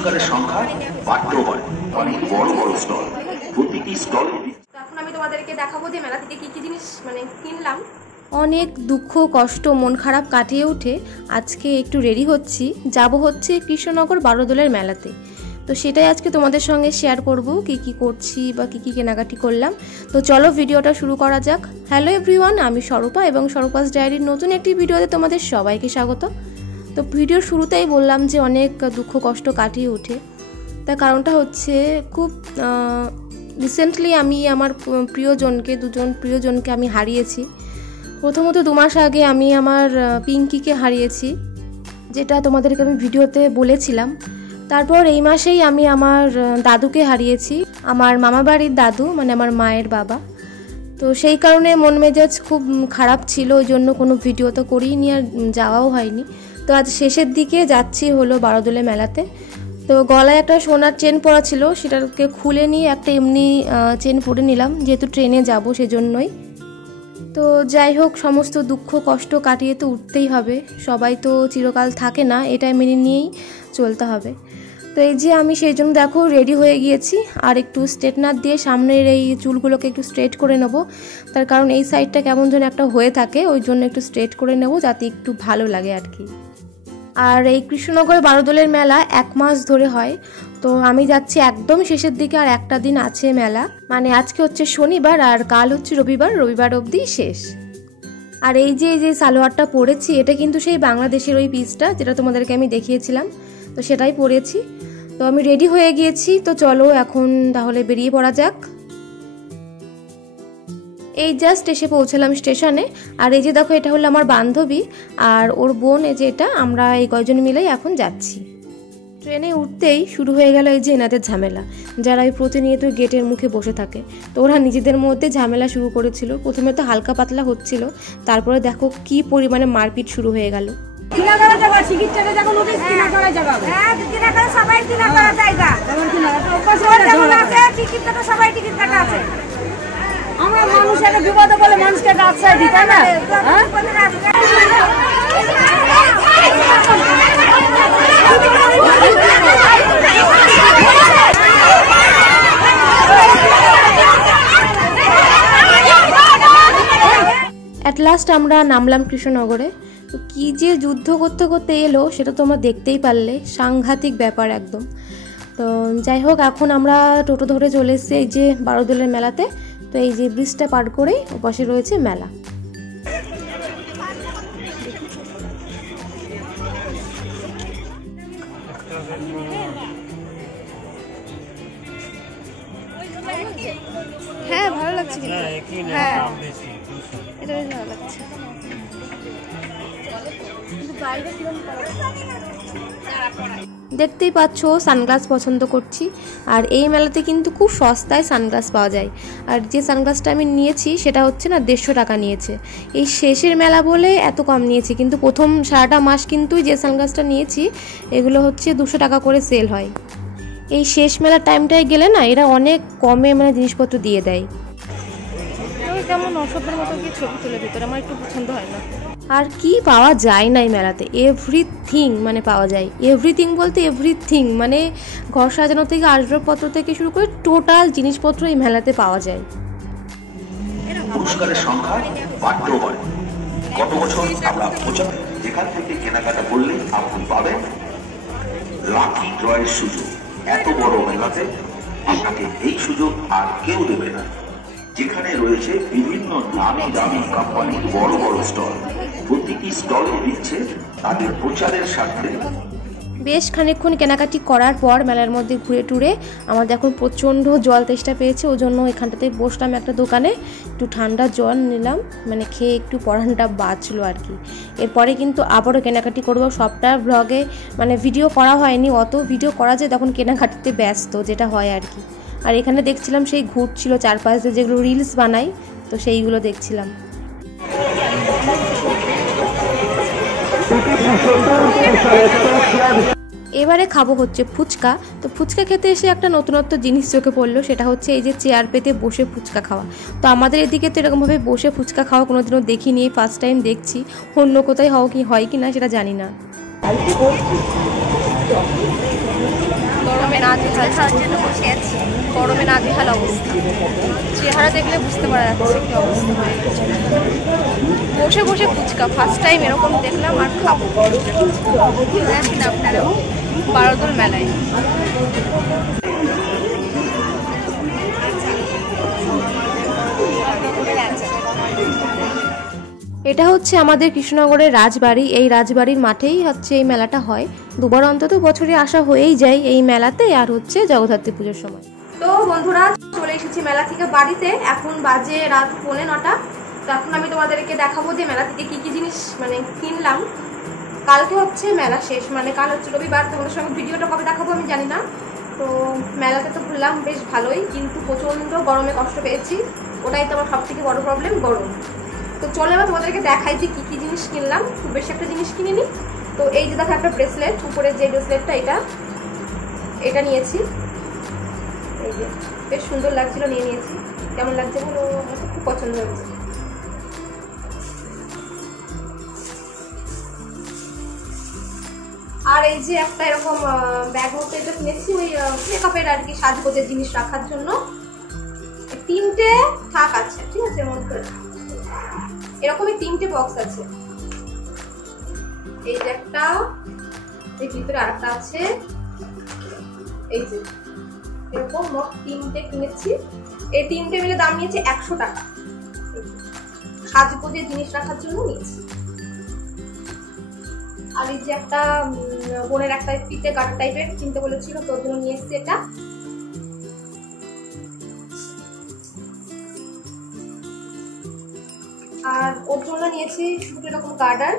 পুরস্কারের সংখ্যা বাড়তে অনেক বড় বড় স্টল, প্রতিটি স্টলে। এখন আমি তোমাদেরকে দেখাবো যে মেলা থেকে কি কি জিনিস কিনলাম। অনেক দুঃখ কষ্ট মন খারাপ কাটিয়ে উঠে আজকে একটু রেডি হচ্ছি, যাব হচ্ছে কৃষ্ণনগর বারোদোলের মেলাতে। তো সেটাই আজকে তোমাদের সঙ্গে শেয়ার করব, কি কি করছি বা কি কি কেনাকাটি করলাম। তো চলো ভিডিওটা শুরু করা যাক। হ্যালো এভরিওয়ান, আমি স্বরূপা এবং স্বরূপাস ডায়েরির নতুন একটি ভিডিওতে তোমাদের সবাইকে স্বাগত। তো ভিডিওর শুরুতেই বললাম যে অনেক দুঃখ কষ্ট কাটিয়ে উঠে, তার কারণটা হচ্ছে খুব রিসেন্টলি আমি আমার দুজন প্রিয়জনকে আমি হারিয়েছি। প্রথমত 2 মাস আগে আমি আমার পিঙ্কিকে হারিয়েছি, যেটা তোমাদেরকে আমি ভিডিওতে বলেছিলাম। তারপর এই মাসেই আমি আমার দাদুকে হারিয়েছি, আমার মামা বাড়ির দাদু, মানে আমার মায়ের বাবা। তো সেই কারণে মন মেজাজ খুব খারাপ ছিল, ওই জন্য কোনো ভিডিও তো করিনি আর যাওয়াও হয়নি। তো আজ শেষের দিকে যাচ্ছি হলো বারোদোলে মেলাতে। তো গলায় একটা সোনার চেন পরা ছিল, সেটাকে খুলে নিয়ে একটা এমনি চেন পরে নিলাম, যেহেতু ট্রেনে যাব সেজন্যই। তো যাই হোক, সমস্ত দুঃখ কষ্ট কাটিয়ে তো উঠতেই হবে, সবাই তো চিরকাল থাকে না, এটা মেনে নিয়েই চলতে হবে। তো এই যে আমি সেই জন্য দেখো রেডি হয়ে গিয়েছি, আর একটু স্ট্রেটনার দিয়ে সামনের এই চুলগুলোকে একটু স্ট্রেট করে নেব, তার কারণ এই সাইডটা কেমন যেন একটা হয়ে থাকে, ওই জন্য একটু স্ট্রেট করে নেব যাতে একটু ভালো লাগে আর কি। আর এই কৃষ্ণনগর বারোদোলের মেলা 1 মাস ধরে হয়। তো আমি যাচ্ছি একদম শেষের দিকে, আর একটা দিন আছে মেলা, মানে আজকে হচ্ছে শনিবার আর কাল হচ্ছে রবিবার অবধি শেষ। আর এই যে সালোয়ারটা পরেছি, এটা কিন্তু সেই বাংলাদেশের ওই পিসটা যেটা তোমাদেরকে আমি দেখিয়েছিলাম, তো সেটাই পরেছি। তো আমি রেডি হয়ে গিয়েছি, তো চলো এখন তাহলে বেরিয়ে পড়া যাক। এই জাস্ট এসে পৌঁছালাম স্টেশনে। আর এই যে দেখো, এটা হলো আমার বান্ধবী আর ওর বোন, এই যে এটা, আমরা এই কয়জন মিলেই এখন যাচ্ছি। ট্রেনে উঠতেই শুরু হয়ে গেল এই যে এনাদের ঝামেলা, যারা ওই প্রতিনিয়ত গেটের মুখে বসে থাকে। তো ওরা নিজেদের মধ্যে ঝামেলা শুরু করেছিল, প্রথমে তো হালকা পাতলা হচ্ছিল, তারপরে দেখো কি পরিমাণে মারপিট শুরু হয়ে গেল। আমরা মানুষ একটা বিপদে বলে মানুষকে একটা আশ্রয় দিই, তাই না? অ্যাট লাস্ট আমরা নামলাম কৃষ্ণনগরে। তো কী যে যুদ্ধ করতে করতে এলো সেটা তোমরা দেখতেই পারলে, সাংঘাতিক ব্যাপার একদম। তো যাই হোক, এখন আমরা টোটো ধরে চলে এসেছি এই যে বারোদোলের মেলাতে। তো এই যে ব্রিজটা পার করেই ওপাশে রয়েছে মেলা। হ্যাঁ ভালো লাগছে, হ্যাঁ এটা বেশ ভালো লাগছে। দেখতেই পাচ্ছ সানগ্লাস পছন্দ করছি, আর এই মেলাতে কিন্তু খুব সস্তায় সানগ্লাস পাওয়া যায়। আর যে সানগ্লাসটা আমি নিয়েছি সেটা হচ্ছে না 150 টাকা নিয়েছে। এই শেষের মেলা বলে এত কম নিয়েছি, কিন্তু প্রথম সারাটা মাস কিন্তু যে সানগ্লাসটা নিয়েছি এগুলো হচ্ছে 200 টাকা করে সেল হয়। এই শেষ মেলার টাইমটায় গেলে না এরা অনেক কমে মানে জিনিসপত্র দিয়ে দেয়। কেমন অসভ্যের মতো কি ছবি তুলে ভিতরে, আমার একটু পছন্দ হয় না। আর কি পাওয়া যায় না এই মেলাতে, এভরিথিং মানে পাওয়া যায়। এভরিথিং বলতে এভরিথিং মানে ঘর সাজানো থেকে আসবাবপত্র থেকে শুরু করে টোটাল জিনিসপত্র এই মেলাতে পাওয়া যায়। পুরস্কারের সংখ্যা বাড়তেও পারে। গত বছর আমরা যেখান থেকে কেনাকাটা করলে আপনি পাবেন লাকি ড্রয়ের সুযোগ। এত বড় মেলাতে আপনাকে এই সুযোগ আর কেউ দেবে না, যেখানে রয়েছে বিভিন্ন দামি দামি কোম্পানির বড় বড় স্টল। প্রতিটি স্টলে দিচ্ছে তাদের প্রচারের স্বার্থে। বেশ খানিকক্ষণ কেনাকাটি করার পর মেলার মধ্যে ঘুরে টুরে আমাদের এখন প্রচণ্ড জল তেষ্টা পেয়েছে, ওই জন্য এখানটাতে বসলাম একটা দোকানে, একটু ঠান্ডা জল নিলাম, মানে খেয়ে একটু পরানটা বাঁচলো আর কি। এরপরে কিন্তু আবারও কেনাকাটি করবো। সবটা ব্লগে মানে ভিডিও করা হয়নি, অত ভিডিও করা যায় তখন কেনাকাটিতে ব্যস্ত যেটা হয় আর কি। আর এখানে দেখছিলাম সেই ঘুরছিল চারপাশে যেগুলো রিলস বানাই, তো সেইগুলো দেখছিলাম। এবারে খাবো হচ্ছে ফুচকা। তো ফুচকা খেতে এসে একটা নতুনত্ব জিনিস চোখে পড়লো, সেটা হচ্ছে এই যে চেয়ার পেতে বসে ফুচকা খাওয়া। তো আমাদের এদিকে তো এরকমভাবে বসে ফুচকা খাওয়া কোনোদিনও দেখিনি, ফার্স্ট টাইম দেখছি। অন্য কোথায় হয় কি না সেটা জানি না। গরমে নাজেহাল, তার জন্য বসে আছি। গরমে নাজেহাল অবস্থা, চেহারা দেখলে বুঝতে পারা যাচ্ছে কি অবস্থা হয়ে গেছে। বসে বসে ফুচকা ফার্স্ট টাইম এরকম দেখলাম, আর খাবো। দেখেন আপনারাও বারোদোল মেলায়। এটা হচ্ছে আমাদের কৃষ্ণনগরের রাজবাড়ি। এই রাজবাড়ির মাঠেই হচ্ছে এই মেলাটা হয়। দুবার অন্তত বছরে আসা হয়েই যায় এই মেলাতে, আর হচ্ছে জগদ্ধাত্রী পুজোর সময়। তো বন্ধুরা, চলে এসেছি মেলা থেকে বাড়িতে। এখন বাজে রাত 9:45। তো এখন আমি তোমাদেরকে দেখাবো যে মেলা থেকে কি কি জিনিস মানে কিনলাম। কালকে হচ্ছে মেলা শেষ, মানে কাল হচ্ছে রবিবার। তোমাদের সঙ্গে ভিডিওটা কবে দেখাবো আমি জানি না। তো মেলাতে তো ঘুরলাম বেশ ভালোই, কিন্তু প্রচণ্ড গরমে কষ্ট পেয়েছি। ওটাই তো আমার সব থেকে বড় প্রবলেম, গরম। তো চলে এবার তোমাদেরকে দেখাই যে কী কী জিনিস কিনলাম। খুব বেশি একটা জিনিস কিনিনি। তো এই যে দেখো একটা ব্রেসলেট, উপরে যে ব্রেসলেটটা এটা নিয়েছি। এই যে বেশ সুন্দর লাগছিল, নিয়ে নিয়েছি। কেমন লাগছে বলো, আমার খুব পছন্দ হয়েছে। আর এই যে একটা এরকম ব্যাগ মতো এটা কিনেছি, ওই মেকআপের আর কি সাজগোজের জিনিস রাখার জন্য। 3টে থাক আছে, ঠিক আছে, এর মধ্যে এরকমই 3টে বক্স আছে। এই যে একটা, এর ভিতরে আরেকটা আছে। এই যে এরকম মোট 3টে কিনেছি। এই 3টে মিলে দাম নিয়েছে 100 টাকা। সাজগোজের জিনিস রাখার জন্য নিয়েছি। আর এই যে একটা বোনের একটা ফিতে কাটা টাইপের কিনতে বলেছিল, তোর জন্য নিয়ে এসছি এটা। আর ওর জন্য নিয়েছি দুটো এরকম গার্ডার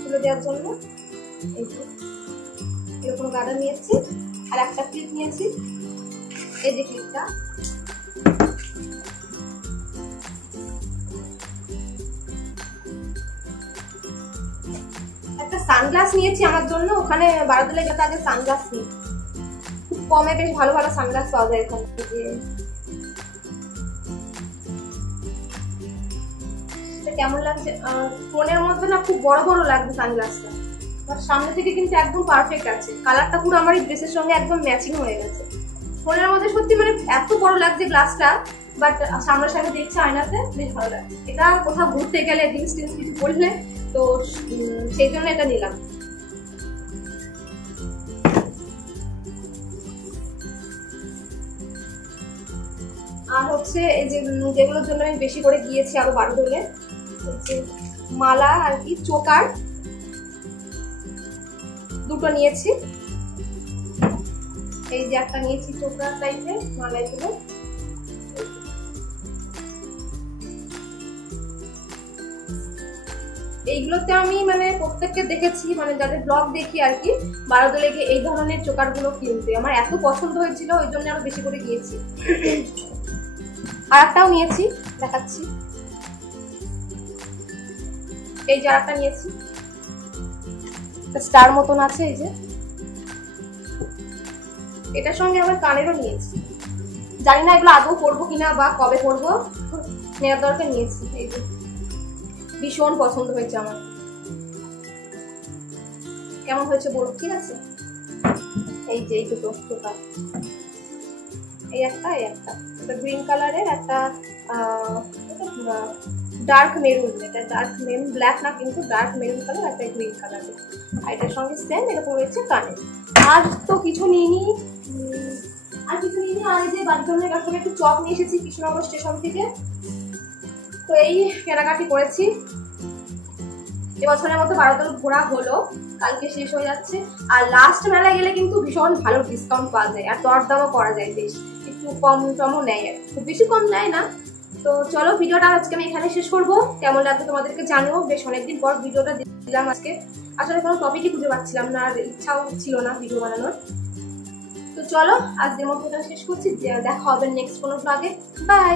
তুলে দেওয়ার জন্য। এই যে এরকম গার্ডার নিয়েছি। আর একটা ক্লিপ নিয়েছি, এই যে ক্লিপটা। একটা সানগ্লাস নিয়েছি আমার জন্য। ওখানে বারোদোলে যত আগে সানগ্লাস নিই, খুব কমে বেশ ভালো ভালো সানগ্লাস পাওয়া যায় এখান থেকে। কেমন লাগছে ফোনের মধ্যে না, খুব বড় বড় লাগছে সানগ্লাসটা। আর সামনে থেকে কিন্তু একদম পারফেক্ট আছে, কালারটা পুরো আমার এই ড্রেসের সঙ্গে একদম ম্যাচিং হয়ে গেছে। ফোনের মধ্যে সত্যি মানে এত বড় লাগছে গ্লাসটা, বাট সামনাসামনি দেখছে আয়নাতে বেশ ভালো লাগছে। এটা কোথাও ঘুরতে গেলে জিন্স টিন্স কিছু পরলে, তো সেই জন্য এটা নিলাম। আর হচ্ছে এই যেগুলোর জন্য আমি বেশি করে গিয়েছি আরো বারোদোলে, মালা আর কি, চোকার দুটো নিয়েছি। এই যে একটা নিয়েছি চোকার টাইপের মালা, এগুলো এইগুলোতে আমি মানে প্রত্যেককে দেখেছি, মানে যাদের ব্লগ দেখি আর কি, বারোদোলে গিয়ে এই ধরনের চোকার গুলো কিনতে আমার এত পছন্দ হয়েছিল, ওই জন্য আরো বেশি করে গিয়েছি। আর একটাও নিয়েছি, দেখাচ্ছি। এই যে আরেকটা নিয়েছি, স্টার মতন আছে। এই যে এটার সঙ্গে আমার কানেরও নিয়েছি। জানি না এগুলো আদৌ পরবো কিনা বা কবে পরবো, নেওয়ার দরকার নিয়েছি। এই যে ভীষণ পছন্দ হয়েছে আমার। কেমন হয়েছে বলো, ঠিক আছে? এই যে এই দুটো চোকার, এই একটা গ্রিন কালারের, একটা ডার্ক মেরুন। এটা ডার্ক মেরুন, ব্ল্যাক না কিন্তু ডার্ক মেরুন কালার, একটা গ্রিন কালারের। আর এটার সঙ্গে সেম এরকম রয়েছে কানে। আর তো কিছু নিইনি, আর এই যে বাড়ির কাছে একটু চপ নিয়ে এসেছি কৃষ্ণনগর স্টেশন থেকে। তো এই কেনাকাটি করেছি। এবছরের মতো বারোদোল ঘোরা হলো, কালকে শেষ হয়ে যাচ্ছে। আর লাস্ট মেলায় গেলে কিন্তু ভীষণ ভালো ডিসকাউন্ট পাওয়া যায়, আর দরদামও করা যায়, বেশ একটু কম টমও নেয়, খুব বেশি কম নেয় না। তো চলো, ভিডিওটা আজকে আমি এখানে শেষ করবো। কেমন লাগবে তোমাদেরকে জানিও। বেশ অনেকদিন পর ভিডিওটা দিলাম আজকে। আসলে কোনো টপিকই খুঁজে পাচ্ছিলাম না, আর ইচ্ছাও ছিল না ভিডিও বানানোর। তো চলো, আজকের মতো এটা শেষ করছি। দেখা হবে নেক্সট কোনো ব্লগে। বাই।